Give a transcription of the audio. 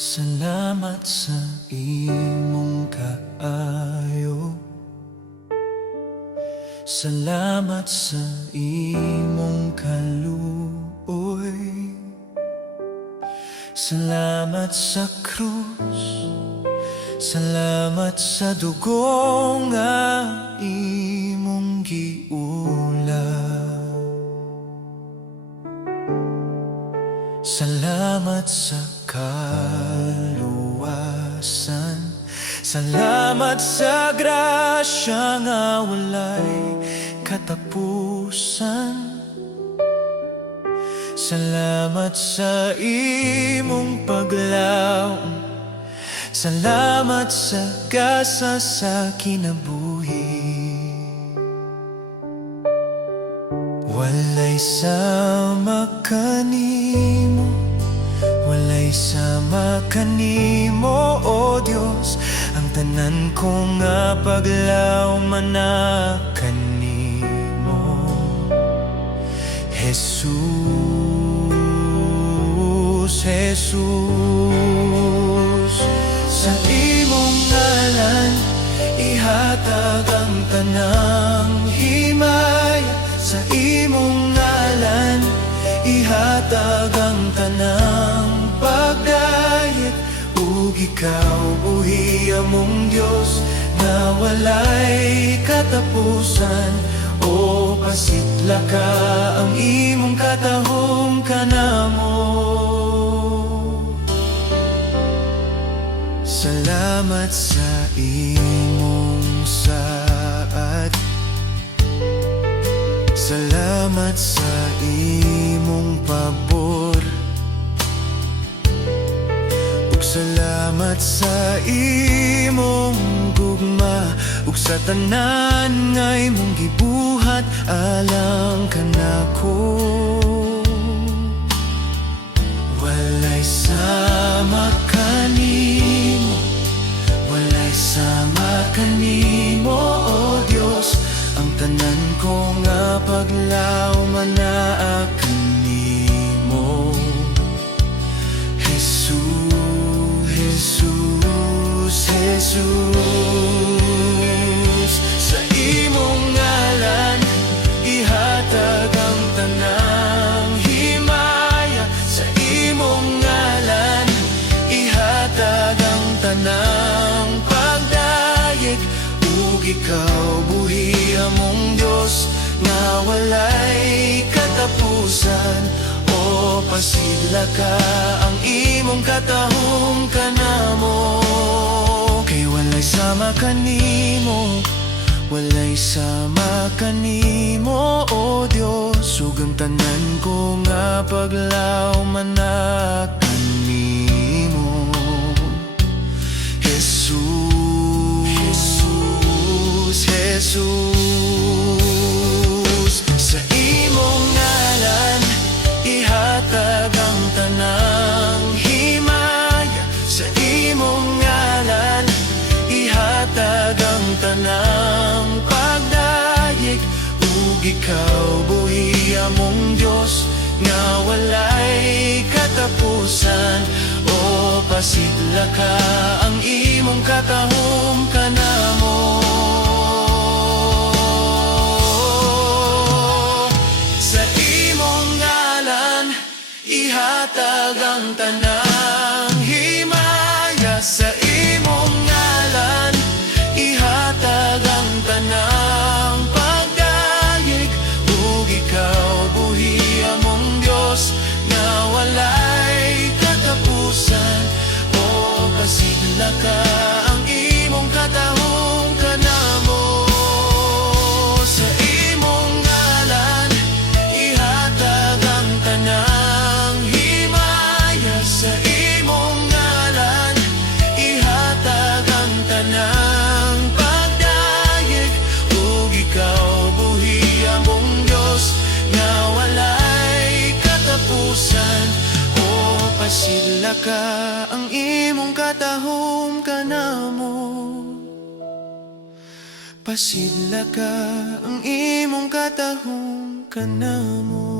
Salamat sa imong kaayo. Salamat sa imong kaluoy. Salamat sa krus. Salamat sa dugo nga imong giulaw. Salamat sa kaluwasan. Salamat sa grasya nga walay katapusan. Salamat sa imong paglaom. Salamat sa gasa sa kinabuhi. Walay sama kanimo, walay sama kanimo, O Dios. Ang tanan ko nga paglaoman na kanimo, Jesus, Jesus. Sa imong ngalan ihatag ang tanang himaya. Sa imong ngalan ihatag ang tanang pagdayeg. Ug ikaw buhi among Dios na walay katapusan. O pasidla ka ang imong katahom kanamo. Salamat sa imong saad. Salamat sa imong pabor. Ug salamat sa imong gugma. Ug sa tanan nga imong gibuhat alang kanako. Walay sama kanimo, walay sama kanimo, O Dios. Ang tanan ko nga paglaoman na kanimo, Jesus, Jesus, Jesus. Sa imong ngalan ihatag ang tanang himaya. Sa imong ngalan ihatag ang tanang pagdayeg. Ug ikaw buhi among Dios nga walay katapusan. O pasidla ka ang imong katahom kanamo. Kay walay sama kanimo, walay sama kanimo, O Dios. Ug ang tanan ko nga paglaoman na kanimo, Jesus, Jesus. Sa imong ngalan ihatag ang tanang himaya. Sa imong ngalan ihatag ang tanang pagdayeg. Ug ikaw buhi among Dios nga walay katapusan. O pasidla ka ang imong katahom kanamo. Sa imong ngalan ihatag ang tanang himaya. Sa imong ngalan ihatag ang tanang pagdayeg. Ug ikaw buhi among Dios nga walay katapusan. O pasidla ka ang imong katahom kanamo. Sa imong ngalan ihatag ang tanang himaya. Sa imong ngalan ihatag ang tanang pagdayeg. Ug ikaw buhi among Dios nga walay katapusan. O pasidla ka ang imong katahom kanamo. Pasidla ka ang imong katahom kanamo.